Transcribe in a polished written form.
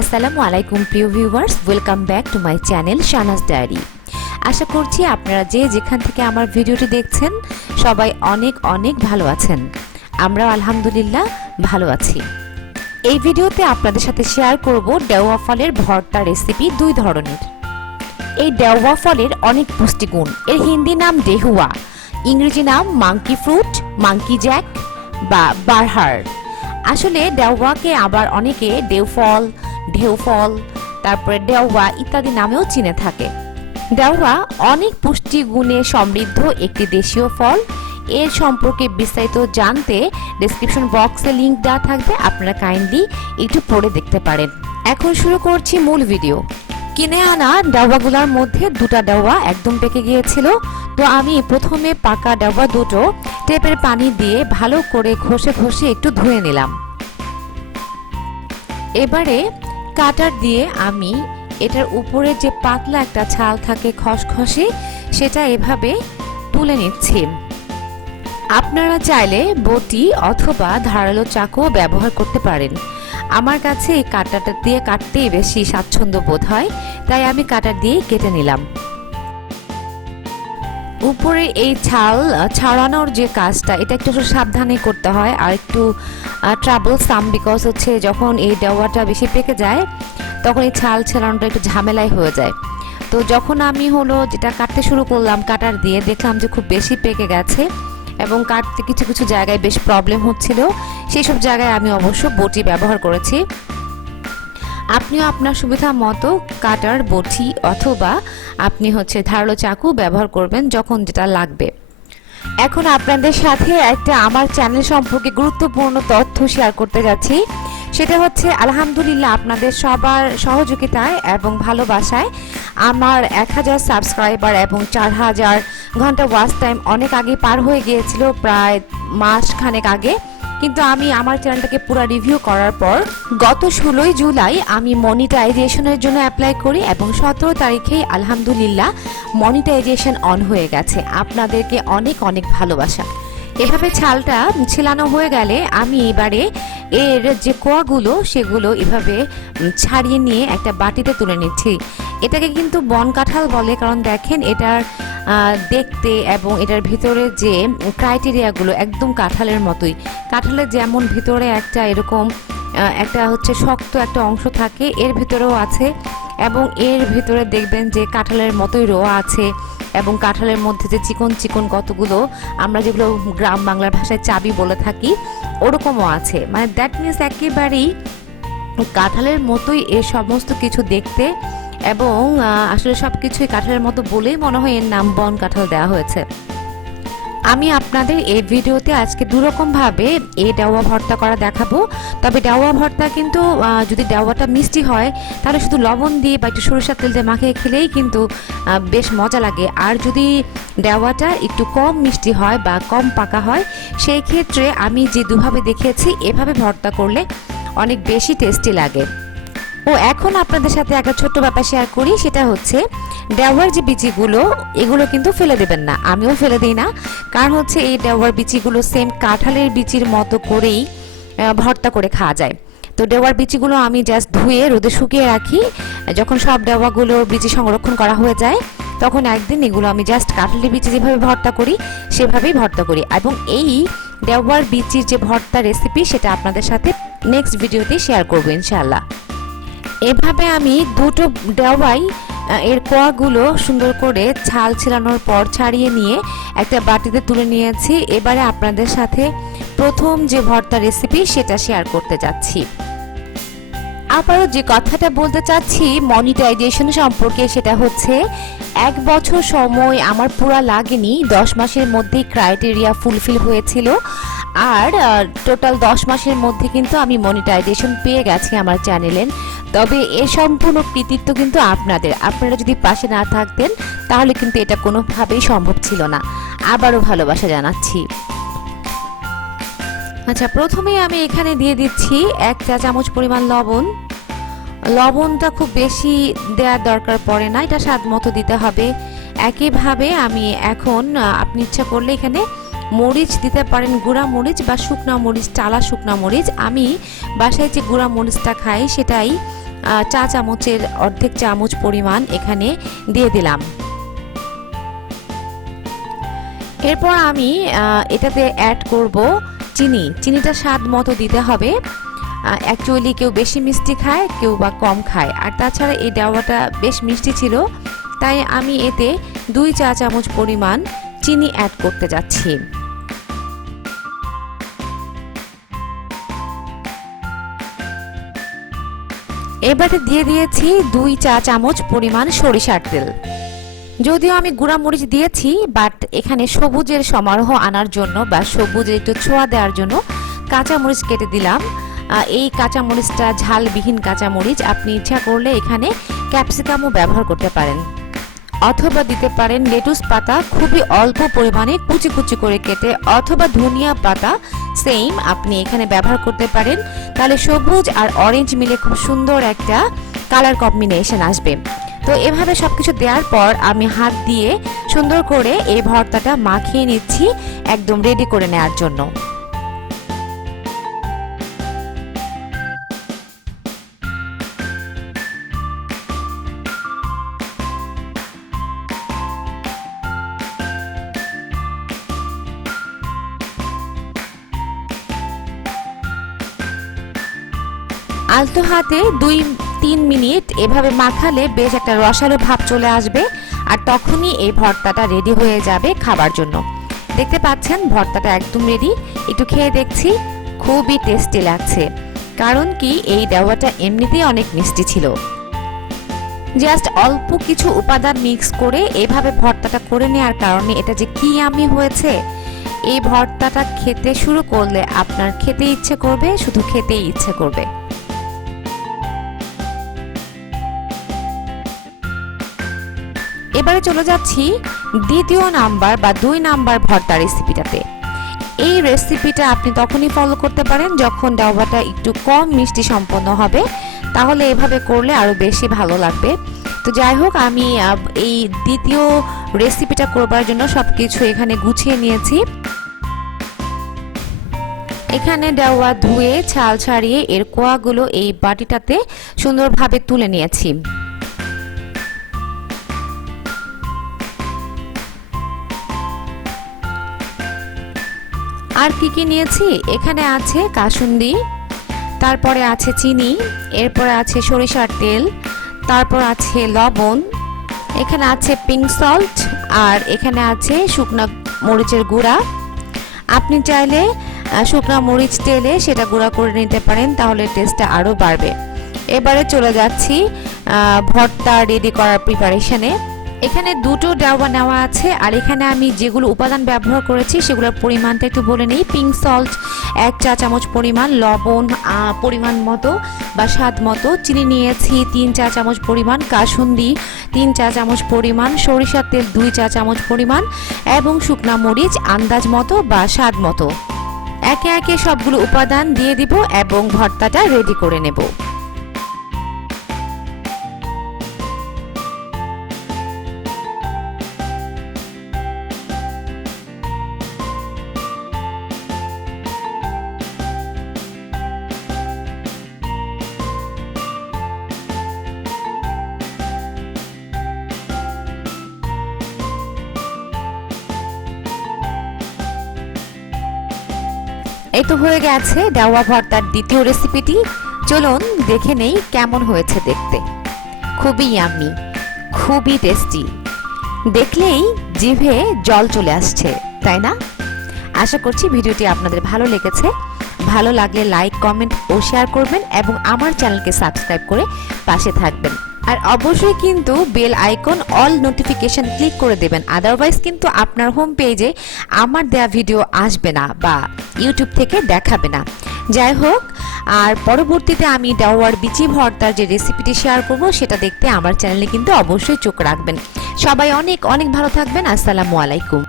আসসালামু আলাইকুম প্রিয় viewers, welcome back to my channel Shahnaz diary. আশা করছি আপনারা যে যেখান থেকে আমার ভিডিওটি দেখছেন সবাই অনেক অনেক ভালো আছেন। আমরা আলহামদুলিল্লাহ ভালো আছি। এই ভিডিওতে আপনাদের সাথে শেয়ার করব ডেওয়া ফলের ভর্তা রেসিপি দুই ধরনের। এই ডেওয়া ফলের অনেক পুষ্টিগুণ। এর হিন্দি নাম ডেহুয়া, ইংরেজি নাম মাঙ্কি ফ্রুট, মাঙ্কি জ্যাক বা বারহার। আসলে ডেওয়াকে আবার অনেকে ডেউ ফল, ঢেউ ফল, তারপরে ডেওয়া ইত্যাদি নামেও চিনে থাকে। ডেওয়া অনেক পুষ্টিগুণে সমৃদ্ধ একটি দেশীয় ফল। এর সম্পর্কে বিস্তারিত জানতে ডেসক্রিপশন বক্সে লিংক দেওয়া থাকবে, আপনারা কাইন্ডলি একটু পড়ে দেখতে পারেন। এখন শুরু করছি মূল ভিডিও। কিনে আনা ডেওয়াগুলোর মধ্যে দুটা ডেওয়া একদম পেকে গিয়েছিল, তো আমি প্রথমে পাকা ডেওয়া দুটো টেপের পানি দিয়ে ভালো করে ঘষে ঘষে একটু ধুয়ে নিলাম। এবারে কাটার দিয়ে আমি এটার উপরে যে পাতলা একটা ছাল থাকে খসখসে, সেটা এভাবে তুলে নিচ্ছি। আপনারা চাইলে বটি অথবা ধারালো চাকুও ব্যবহার করতে পারেন। আমার কাছে এই কাটাটা দিয়ে কাটতেই বেশি স্বাচ্ছন্দ্য বোধ হয়, তাই আমি কাটার দিয়ে কেটে নিলাম। উপরে এই ছাল ছাড়ানোর যে কাজটা, এটা একটু সাবধানে করতে হয় আর একটু ট্রাবল সাম, বিকজ হচ্ছে যখন এই ডেওয়াটা বেশি পেকে যায় তখন এই ছাল ছাড়ানোটা একটু ঝামেলাই হয়ে যায়। তো যখন আমি যেটা কাটতে শুরু করলাম কাটার দিয়ে, দেখলাম যে খুব বেশি পেকে গেছে এবং কাটতে কিছু কিছু জায়গায় বেশ প্রবলেম হচ্ছিল। সেই সব জায়গায় আমি অবশ্য বটি ব্যবহার করেছি। আপনিও আপনার সুবিধা মতো কাটার, বটি অথবা আপনি ধারালো চাকু ব্যবহার করবেন যখন যেটা লাগবে। এখন আপনাদের সাথে একটা আমার চ্যানেল সম্পর্কে গুরুত্বপূর্ণ তথ্য শেয়ার করতে যাচ্ছি। সেটা হচ্ছে আলহামদুলিল্লাহ আপনাদের সবার সহযোগিতায় এবং ভালোবাসায় আমার 1000 সাবস্ক্রাইবার এবং 4000 ঘন্টা ওয়াচ টাইম অনেক আগে পার হয়ে গিয়েছিল, প্রায় মাস খানেক আগে। কিন্তু আমি আমার চ্যানেলটাকে পুরো রিভিউ করার পর গত 16 জুলাই আমি মনিটাইজেশনের জন্য অ্যাপ্লাই করি এবং 17 তারিখেই আলহামদুলিল্লাহ মনিটাইজেশন অন হয়ে গেছে। আপনাদেরকে অনেক অনেক ভালোবাসা। এভাবে ছালটা ছিলানো হয়ে গেলে আমি এবারে এর যে কোয়াগুলো সেগুলো এভাবে ছাড়িয়ে নিয়ে একটা বাটিতে তুলে নিচ্ছি। এটাকে কিন্তু বন কাঁঠাল বলে, কারণ দেখেন এটার দেখতে এবং এটার ভিতরে যে ক্রাইটেরিয়াগুলো একদম কাঁঠালের মতোই। কাঁঠালের যেমন ভিতরে একটা এরকম একটা শক্ত একটা অংশ থাকে, এর ভিতরেও আছে এবং এর ভিতরে দেখবেন যে কাঁঠালের মতোই রোয়া আছে এবং কাঁঠালের মধ্যে যে চিকন চিকন কতগুলো আমরা যেগুলো গ্রাম বাংলার ভাষায় চাবি বলে থাকি ওরকমও আছে। মানে দ্যাট মিনস একেবারেই কাঁঠালের মতোই এর সমস্ত কিছু দেখতে এবং আসলে সব কিছুই কাঁঠালের মতো বলেই মনে হয় এর নাম বন কাঁঠাল দেওয়া হয়েছে। আমি আপনাদের এই ভিডিওতে আজকে দুরকমভাবে এই ডেওয়া ভর্তা করা দেখাবো। তবে ডেওয়া ভর্তা কিন্তু যদি ডেওয়াটা মিষ্টি হয় তাহলে শুধু লবণ দিয়ে বা একটু সরিষার তেল দিয়ে মাখিয়ে খেলেই কিন্তু বেশ মজা লাগে। আর যদি ডেওয়াটা একটু কম মিষ্টি হয় বা কম পাকা হয়, সেই ক্ষেত্রে আমি যে দুভাবে দেখিয়েছি এভাবে ভর্তা করলে অনেক বেশি টেস্টি লাগে। এখন আপনাদের সাথে একটা ছোট্ট ব্যাপার শেয়ার করি, সেটা হচ্ছে ডেওয়ার যে বিচিগুলো এগুলো কিন্তু ফেলে দেবেন না। আমিও ফেলে দিই না, কারণ এই ডেওয়ার বিচিগুলো সেম কাঁঠালের বিচির মতো করেই ভর্তা করে খাওয়া যায়। তো ডেওয়ার বিচিগুলো আমি জাস্ট ধুয়ে রোদে শুকিয়ে রাখি। যখন সব ডেওয়াগুলোর বিচি সংরক্ষণ করা হয়ে যায় তখন একদিন এগুলো আমি জাস্ট কাঁঠালের বিচি যেভাবে ভর্তা করি সেভাবেই ভর্তা করি এবং এই ডেওয়ার বিচির যে ভর্তা রেসিপি সেটা আপনাদের সাথে নেক্সট ভিডিওতে শেয়ার করবো ইনশাআল্লাহ। এভাবে আমি দুটো ডেওয়াই এর কোয়াগুলো সুন্দর করে ছাল ছিলানোর পর ছাড়িয়ে নিয়ে একটা বাটিতে তুলে নিয়েছি। এবারে আপনাদের সাথে প্রথম যে ভর্তা রেসিপি সেটা শেয়ার করতে যাচ্ছি। আবারও যে কথাটা বলতে চাচ্ছি মনিটাইজেশন সম্পর্কে, সেটা হচ্ছে 1 বছর সময় আমার পুরা লাগেনি, 10 মাসের মধ্যেই ক্রাইটেরিয়া ফুলফিল হয়েছিল। আর টোটাল 10 মাসের মধ্যে কিন্তু আমি মনিটাইজেশন পেয়ে গেছি আমার চ্যানেলের। তবে এ সম্পূর্ণ কৃতিত্ব কিন্তু আপনারা যদি পাশে না থাকতেন তাহলে কিন্তু এটা কোনোভাবেই সম্ভব ছিল না। আবারও ভালোবাসা জানাচ্ছি। আচ্ছা, প্রথমেই আমি এখানে দিয়ে দিচ্ছি 1 চা চামচ পরিমাণ লবণ। লবণটা খুব বেশি দেওয়ার দরকার পড়ে না, এটা স্বাদ মতো দিতে হবে। একইভাবে আমি এখন আপনি ইচ্ছা করলে এখানে মরিচ দিতে পারেন, গুঁড়া মরিচ বা শুকনা মরিচ, টালা শুকনা মরিচ। আমি বাসায় যে গুঁড়া মরিচটা খাই সেটাই চা চামচের অর্ধেক চামচ পরিমাণ এখানে দিয়ে দিলাম। এরপর আমি এটাতে অ্যাড করব চিনি। চিনিটা স্বাদ মতো দিতে হবে। অ্যাকচুয়ালি কেউ বেশি মিষ্টি খায়, কেউ বা কম খায়। আর তাছাড়া এই দেওয়াটা বেশ মিষ্টি ছিল, তাই আমি এতে 2 চা চামচ পরিমাণ চিনি অ্যাড করতে যাচ্ছি। এবারে দিয়ে দিয়েছি 2 চা চামচ পরিমাণ সরিষার তেল। যদিও আমি গুঁড়া মরিচ দিয়েছি, বাট এখানে সবুজের সমারোহ আনার জন্য বা সবুজের একটু ছোঁয়া দেওয়ার জন্য কাঁচা মরিচ কেটে দিলাম। এই কাঁচা মরিচটা ঝালবিহীন কাঁচা মরিচ, আপনি ইচ্ছা করলে এখানে ক্যাপসিকামও ব্যবহার করতে পারেন, অথবা দিতে পারেন লেটুস পাতা খুবই অল্প পরিমাণে কুচি কুচি করে কেটে, অথবা ধনিয়া পাতা সেম আপনি এখানে ব্যবহার করতে পারেন। তাহলে সবুজ আর অরেঞ্জ মিলে খুব সুন্দর একটা কালার কম্বিনেশন আসবে। তো এভাবে সবকিছু দেওয়ার পর আমি হাত দিয়ে সুন্দর করে এই ভর্তাটা মাখিয়ে নিচ্ছি একদম রেডি করে নেওয়ার জন্য। আলতো হাতে 2-3 মিনিট এভাবে মাখালে বেশ একটা রসালো ভাব চলে আসবে, আর তখনই এই ভর্তাটা রেডি হয়ে যাবে খাবার জন্য। দেখতে পাচ্ছেন ভর্তাটা একদম রেডি। একটু খেয়ে দেখছি, খুবই টেস্টি লাগছে। কারণ কি, এই দেওয়াটা এমনিতেই অনেক মিষ্টি ছিল। জাস্ট অল্প কিছু উপাদান মিক্স করে এভাবে ভর্তাটা করে নেওয়ার কারণে এটা যে কি ইয়াম্মি হয়েছে। এই ভর্তাটা খেতে শুরু করলে আপনার খেতে ইচ্ছে করবে, শুধু খেতেই ইচ্ছে করবে। এবারে চলে যাচ্ছি দ্বিতীয় নাম্বার বা 2 নাম্বার ভর্তা রেসিপিটাতে। এই রেসিপিটা আপনি তখনই ফলো করতে পারেন যখন দেওয়াটা একটু কম মিষ্টি সম্পন্ন হবে, তাহলে এভাবে করলে আরো বেশি ভালো লাগবে। তো যাই হোক, আমি এই দ্বিতীয় রেসিপিটা করবার জন্য সবকিছু এখানে গুছিয়ে নিয়েছি। এখানে দেওয়া ধুয়ে ছাল ছাড়িয়ে এর কোয়াগুলো এই বাটিটাতে সুন্দরভাবে তুলে নিয়েছি। আর কি কি নিয়েছি, এখানে আছে কাসুন্দি, তারপরে আছে চিনি, এরপরে আছে সরিষার তেল, তারপর আছে লবণ, এখানে আছে পিঙ্ক সল্ট, আর এখানে আছে শুকনা মরিচের গুঁড়া। আপনি চাইলে শুকনা মরিচ তেলে সেটা গুঁড়া করে নিতে পারেন, তাহলে টেস্টটা আরও বাড়বে। এবারে চলে যাচ্ছি ভর্তা রেডি করার প্রিপারেশনে। এখানে 2টো দেওয়া নেওয়া আছে, আর এখানে আমি যেগুলো উপাদান ব্যবহার করেছি সেগুলোর পরিমাণটা একটু বলে নিই। পিঙ্ক সল্ট 1 চা চামচ পরিমাণ, লবণ পরিমাণ মতো বা স্বাদ মতো, চিনি নিয়েছি 3 চা চামচ পরিমাণ, কাসুন্দি 3 চা চামচ পরিমাণ, সরিষার তেল 2 চা চামচ পরিমাণ এবং শুকনা মরিচ আন্দাজ মতো বা স্বাদ মতো। একে একে সবগুলো উপাদান দিয়ে দিব এবং ভর্তাটা রেডি করে নেব। এই তো হয়ে গেছে দেওয়া ভর্তার দ্বিতীয় রেসিপিটি। চলুন দেখে নেই কেমন হয়েছে দেখতে। খুবই ইয়াম্মি, খুবই টেস্টি, দেখলেই জিভে জল চলে আসছে, তাই না? আশা করছি ভিডিওটি আপনাদের ভালো লেগেছে। ভালো লাগলে লাইক, কমেন্ট ও শেয়ার করবেন এবং আমার চ্যানেলকে সাবস্ক্রাইব করে পাশে থাকবেন। আর অবশ্যই কিন্তু bell icon all notification click করে দেবেন, আদারওয়াইজ কিন্তু আপনার হোম পেজে আমার দেয়া ভিডিও আসবে না বা ইউটিউব থেকে দেখাবে না। যাই হোক, আর পরবর্তীতে আমি দেওয়ার বিচি ভর্তার যে রেসিপিটি শেয়ার করব সেটা দেখতে আমার চ্যানেলে কিন্তু অবশ্যই চোখ রাখবেন। সবাই অনেক অনেক ভালো থাকবেন। আসসালামু আলাইকুম।